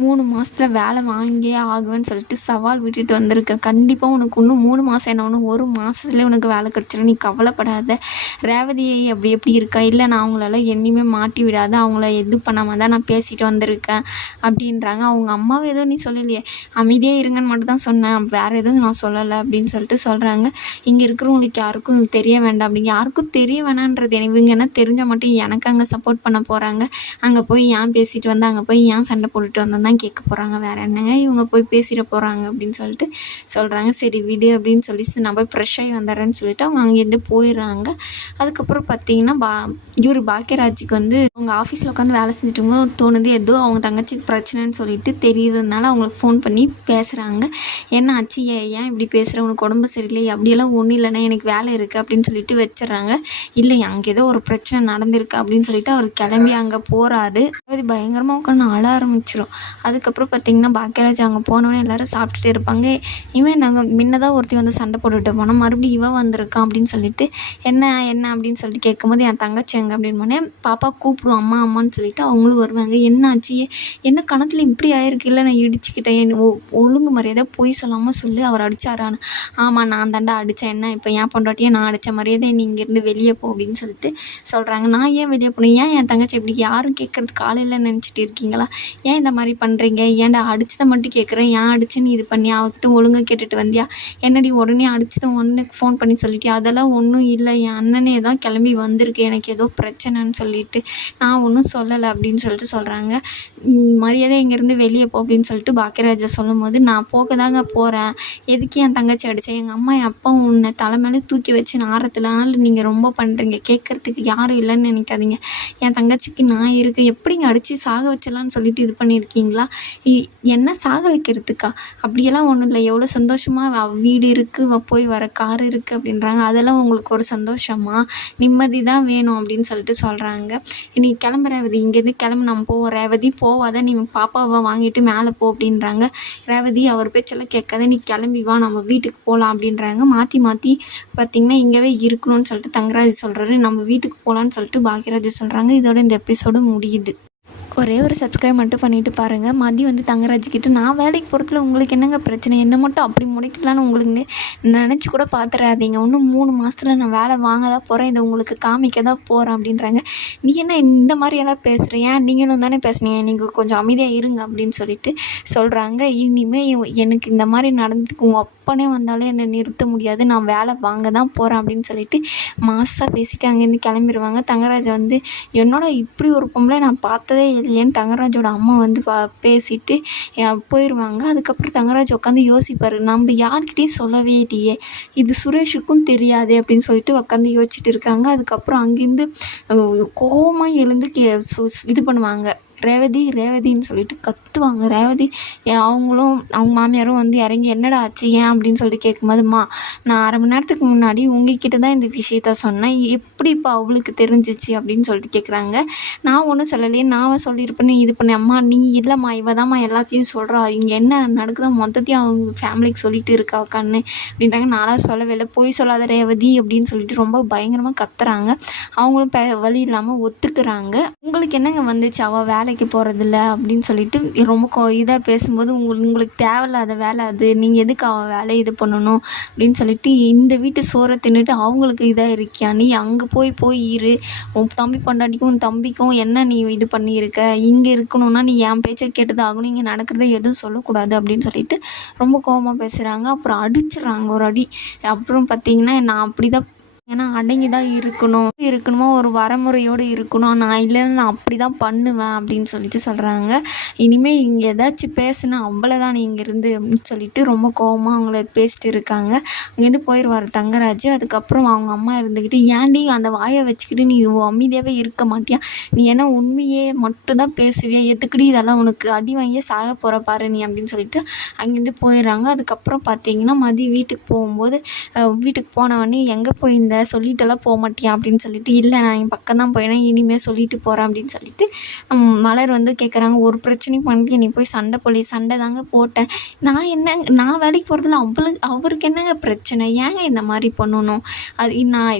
3 மாசத்துல வேலை வாங்கியே ஆகுவேன்னு சொல்லிட்டு சவால் விட்டுட்டு வந்திருக்கேன். கண்டிப்பா உனக்கு இன்னும் 3 மாசம் என்ன இன்னும் 1 மாசத்துலயே உனக்கு வேலை கிடைச்சிடும். நீ கவலைப்படாத. ரேவதி அப்படி எப்படி இருக்கா? இல்ல நான் அவங்களலாம் என்னையுமே மாட்டி விடாத. அவங்கள இது பண்ணாம தான் நான் பேசிட்டு வந்திருக்கேன் அப்படின்றாங்க. அவங்க அம்மாவும் எதுவும் நீ சொல்லலையே. அமைதியா இருங்கன்னு மட்டும் தான் சொன்னேன். வேற எதுவும் நான் சொல்லல அப்படின்னு சொல்லிட்டு சொல்றாங்க. இங்க இருக்கிறவங்களுக்கு யாருக்கும் தெரிய வேண்டாம் அப்படின்னு. யாருக்கும் தெரிய வேணான்றது இவங்க என்ன தெரிஞ்சா மட்டும் எனக்கு அங்க சப்போர்ட் பண்ண போறாங்க. அங்க போய் ஏன் பேசிட்டு வந்தேன், அங்க போய் ஏன் சண்டை போட்டுட்டு வந்தேன் தான் கேட்க போகிறாங்க. வேறு என்னங்க இவங்க போய் பேசிட போகிறாங்க அப்படின்னு சொல்லிட்டு சொல்கிறாங்க. சரி விடு அப்படின்னு சொல்லி நான் போய் ஃப்ரெஷ் ஆகி வந்துடுறேன்னு சொல்லிட்டு அவங்க அங்கேருந்து போயிடுறாங்க. அதுக்கப்புறம் பார்த்தீங்கன்னா இவர் பாக்கியராஜுக்கு வந்து அவங்க ஆஃபீஸில் உட்காந்து வேலை செஞ்சுட்டு இருக்கும்போது தோணுது ஏதோ அவங்க தங்கச்சிக்கு பிரச்சனைன்னு சொல்லிட்டு தெரியறதுனால அவங்களுக்கு ஃபோன் பண்ணி பேசுகிறாங்க. என்ன ஆச்சு, ஏன் இப்படி பேசுகிற, உனக்கு உடம்பு சரியில்லை, அப்படியெல்லாம் ஒன்றும் இல்லைன்னா எனக்கு வேலை இருக்குது அப்படின்னு சொல்லிட்டு வச்சிடறாங்க. இல்லை அங்கே ஏதோ ஒரு பிரச்சனை நடந்திருக்கு அப்படின்னு சொல்லிட்டு அவர் கிளம்பி அங்கே போகிறாரு. அது பயங்கரமாக உட்காந்து அழ ஆரம்பிச்சிடும். அதுக்கப்புறம் பார்த்திங்கன்னா பாக்கியராஜ் அங்கே போனோடனே எல்லோரும் சாப்பிட்டுட்டே இருப்பாங்க. இவன் நாங்கள் முன்னதான் ஒருத்தி வந்து சண்டை போட்டுட்டு போனால் மறுபடியும் இவன் வந்திருக்கான் அப்படின்னு சொல்லிட்டு என்ன அப்படின்னு சொல்லிட்டு கேட்கும்போது என் தங்கச்சி எங்க அப்படின்னு போனே பாப்பா கூப்பிடுவோம் அம்மா அம்மான்னு சொல்லிட்டு அவங்களும் வருவாங்க. என்ன ஆச்சு, என்ன கணத்தில் இப்படி ஆயிருக்கு, இல்லை நான் இடிச்சுக்கிட்டேன், ஒழுங்கு மரியாதை பொய் சொல்லாமல் சொல்லி அவர் அடித்தாரான்னு. ஆமாம் நான் தாண்டா அடித்தேன், என்ன இப்போ என் பொண்டாட்டியே நான் அடித்த மரியாதை நீ இங்கேருந்து வெளியே போ அப்படின்னு சொல்லிட்டு சொல்கிறாங்க. நான் ஏன் வெளியே போனேன், ஏன் என் தங்கச்சி இப்படி யாரும் கேட்குறதுக்கு காலையில் நினச்சிட்டு இருக்கீங்களா, ஏன் இந்த மாதிரி பண்ணுறீங்க, ஏன்டா அடித்ததை மட்டும் கேட்குறேன், ஏன் அடிச்சுன்னு இது பண்ணி அவகிட்ட ஒழுங்காக கேட்டுட்டு வந்தியா, என்னடி உடனே அடித்ததை ஒன்றுக்கு ஃபோன் பண்ணி சொல்லிட்டியா, அதெல்லாம் ஒன்றும் இல்லை, என் அண்ணனே தான் கிளம்பி வந்திருக்கு, எனக்கு ஏதோ பிரச்சனைன்னு சொல்லிட்டு நான் ஒன்றும் சொல்லலை அப்படின்னு சொல்லிட்டு சொல்கிறாங்க. மரியாதை இங்கேருந்து வெளியே போ அப்படின்னு சொல்லிட்டு பாக்கியராஜா சொல்லும் போது நான் போக தாங்க போகிறேன், எதுக்கு என் தங்கச்சி அடித்தேன், எங்கள் அம்மா என் அப்பா உன்னை தலை மேலே தூக்கி வச்சு நாரத்தில், ஆனாலும் நீங்கள் ரொம்ப பண்ணுறீங்க, கேட்குறதுக்கு யாரும் இல்லைன்னு நினைக்காதீங்க, என் தங்கச்சிக்கு நான் இருக்குது, எப்படிங்க அடித்து சாக வச்சிடலான்னு சொல்லிட்டு இது பண்ணியிருக்கீங்களா, என்ன சாக வைக்கிறதுக்கா, அப்படியெல்லாம் ஒன்றும் இல்லை, எவ்வளோ சந்தோஷமாக வீடு இருக்குது, போய் வர கார் இருக்குது அப்படின்றாங்க, அதெல்லாம் உங்களுக்கு ஒரு சந்தோஷமா, நிம்மதி தான் வேணும் அப்படின்னு சொல்லிட்டு சொல்கிறாங்க. நீ கிளம்பு ரேவதி, இங்கேருந்து கிளம்பு நம்ம போவோம், ரேவதி போவாத, நீ பாப்பாவை வாங்கிட்டு மேலே போ அப்படின்றாங்க. ரேவதி அவர் பேச்செல்லாம் கேட்காத, நீ கிளம்பி வா நம்ம வீட்டுக்கு போகலாம் அப்படின்றாங்க. மாற்றி பார்த்திங்கன்னா இங்கேவே இருக்கணும்னு சொல்லிட்டு தங்கராஜ் சொல்கிறாரு, நம்ம வீட்டுக்கு போகலான்னு சொல்லிட்டு பாக்கியராஜ் சொல்கிறாங்க. இதோட இந்த எபிசோடு முடியுது. ஒரே ஒரு சப்ஸ்கிரைப் மட்டும் பண்ணிவிட்டு பாருங்கள். மதியம் வந்து தங்கராஜ்கிட்ட நான் வேலைக்கு போகிறதுல உங்களுக்கு என்னங்க பிரச்சனை, என்ன மட்டும் அப்படி முடிக்கலான்னு உங்களுக்கு நினச்சி கூட பார்த்துறாதீங்க, இன்னும் 3 மாதத்தில் நான் வேலை வாங்க தான் போகிறேன், இதை உங்களுக்கு காமிக்க தான் போகிறேன் அப்படின்றாங்க. நீ என்ன இந்த மாதிரியெல்லாம் பேசுகிற, ஏன் நீங்களும் தானே பேசுனீங்க, நீங்கள் கொஞ்சம் அமைதியாக இருங்க அப்படின்னு சொல்லிட்டு சொல்கிறாங்க. இனிமேல் எனக்கு இந்த மாதிரி நடந்ததுக்கு உங்கள் அப்பனே வந்தாலும் என்னை நிறுத்த முடியாது, நான் வேலை வாங்க தான் போகிறேன் அப்படின்னு சொல்லிட்டு மாசாக பேசிவிட்டு அங்கேருந்து கிளம்பிடுவாங்க. தங்கராஜ் வந்து என்னோட இப்படி ஒரு பொம்பளை நான் பார்த்ததே இல்லையேன்னு தங்கராஜோட அம்மா வந்து பேசிட்டு போயிடுவாங்க. அதுக்கப்புறம் தங்கராஜ் உட்காந்து யோசிப்பார், நம்ம யார்கிட்டையும் சொல்லவே இல்லையே, இது சுரேஷுக்கும் தெரியாது அப்படின்னு சொல்லிட்டு உட்காந்து யோசிச்சுட்டு இருக்காங்க. அதுக்கப்புறம் அங்கேருந்து கோவமாக எழுந்து இது பண்ணுவாங்க, ரேவதின்னு சொல்லிட்டு கத்துவாங்க. ரேவதி அவங்களும் அவங்க மாமியாரும் வந்து இறங்கி என்னடா ஆச்சு ஏன் அப்படின்னு சொல்லிட்டு கேட்கும்போதுமா, நான் 1/2 மணி நேரத்துக்கு முன்னாடி உங்ககிட்ட தான் இந்த விஷயத்த சொன்னேன், எப்படி இப்போ அவளுக்கு தெரிஞ்சிச்சு அப்படின்னு சொல்லிட்டு கேட்குறாங்க. நான் ஒன்றும் சொல்லலையே, நான் சொல்லியிருப்பேன்னு இது பண்ணேன். அம்மா நீ இல்லைம்மா, இவ தான்மா எல்லாத்தையும் சொல்கிறா, இங்கே என்ன நடக்குதோ மொத்தத்தையும் அவங்க ஃபேமிலிக்கு சொல்லிட்டு இருக்கா கண்ணு அப்படின்றாங்க. நான்லாம் சொல்லவே இல்லை, போய் சொல்லாத ரேவதி அப்படின்னு சொல்லிட்டு ரொம்ப பயங்கரமாக கத்துறாங்க. அவங்களும் வழி இல்லாமல் ஒத்துக்கிறாங்க. உங்களுக்கு என்னங்க வந்துச்சு, அவள் வேலைக்கு போகிறதில்ல அப்படின்னு சொல்லிட்டு ரொம்ப இதாக பேசும்போது உங்களுக்கு தேவையில்லாத வேலை அது, நீங்கள் எதுக்கு அவள் வேலையை இது பண்ணணும் அப்படின்னு சொல்லிட்டு இந்த வீட்டு சோறை தின்னுட்டு அவங்களுக்கு இதாக இருக்கியா, நீ அங்கே போய் இரு, உன் தம்பி பொண்டாட்டிக்கும் உன் தம்பிக்கும் என்ன நீ இது பண்ணியிருக்க, இங்கே இருக்கணும்னா நீ என் பேச்சை கேட்டது ஆகணும், இங்கே நடக்கிறத எதுவும் சொல்லக்கூடாது அப்படின்னு சொல்லிட்டு ரொம்ப கோபமாக பேசுகிறாங்க. அப்புறம் அடிச்சிடுறாங்க ஒரு அடி. அப்புறம் பார்த்திங்கன்னா நான் அப்படி தான், ஏன்னா அடங்கி தான் இருக்கணுமோ ஒரு வரமுறையோடு இருக்கணும், நான் இல்லைன்னா நான் அப்படி தான் பண்ணுவேன் அப்படின்னு சொல்லிட்டு சொல்கிறாங்க. இனிமேல் இங்கே ஏதாச்சும் பேசுனா அவ்வளோதான் நீ இங்கேருந்து அப்படின்னு சொல்லிட்டு ரொம்ப கோபமாக அவங்கள பேசிட்டு இருக்காங்க. அங்கேருந்து போயிடுவார் தங்கராஜ். அதுக்கப்புறம் அவங்க அம்மா இருந்துக்கிட்டு ஏன்டி அந்த வாயை வச்சுக்கிட்டு நீ அமைதியாகவே இருக்க மாட்டியா, நீ ஏன்னா உண்மையே மட்டும்தான் பேசுவியா, எதுக்குடி இதெல்லாம் உனக்கு அடி வாங்கியே சாக போகிற பாரு நீ அப்படின்னு சொல்லிட்டு அங்கேருந்து போயிடுறாங்க. அதுக்கப்புறம் பார்த்தீங்கன்னா வீட்டுக்கு போகும்போது வீட்டுக்கு போனவொடனே எங்கே போயிருந்த சொல்லிட்டெல்லாம் போக மாட்டியா அப்படின்னு சொல்லிட்டு, இல்லை நான் என் பக்கம் தான் போயினேன், இனிமேல் சொல்லிட்டு போகிறேன் அப்படின்னு சொல்லிட்டு மலர் வந்து கேட்குறாங்க. ஒரு பிரச்சனையும் பண்ணிட்டு நீ போய் சண்டை தாங்க போட்டேன், நான் வேலைக்கு போகிறதுல அவருக்கு என்னங்க பிரச்சனை, ஏங்க இந்த மாதிரி பண்ணணும், அது நான்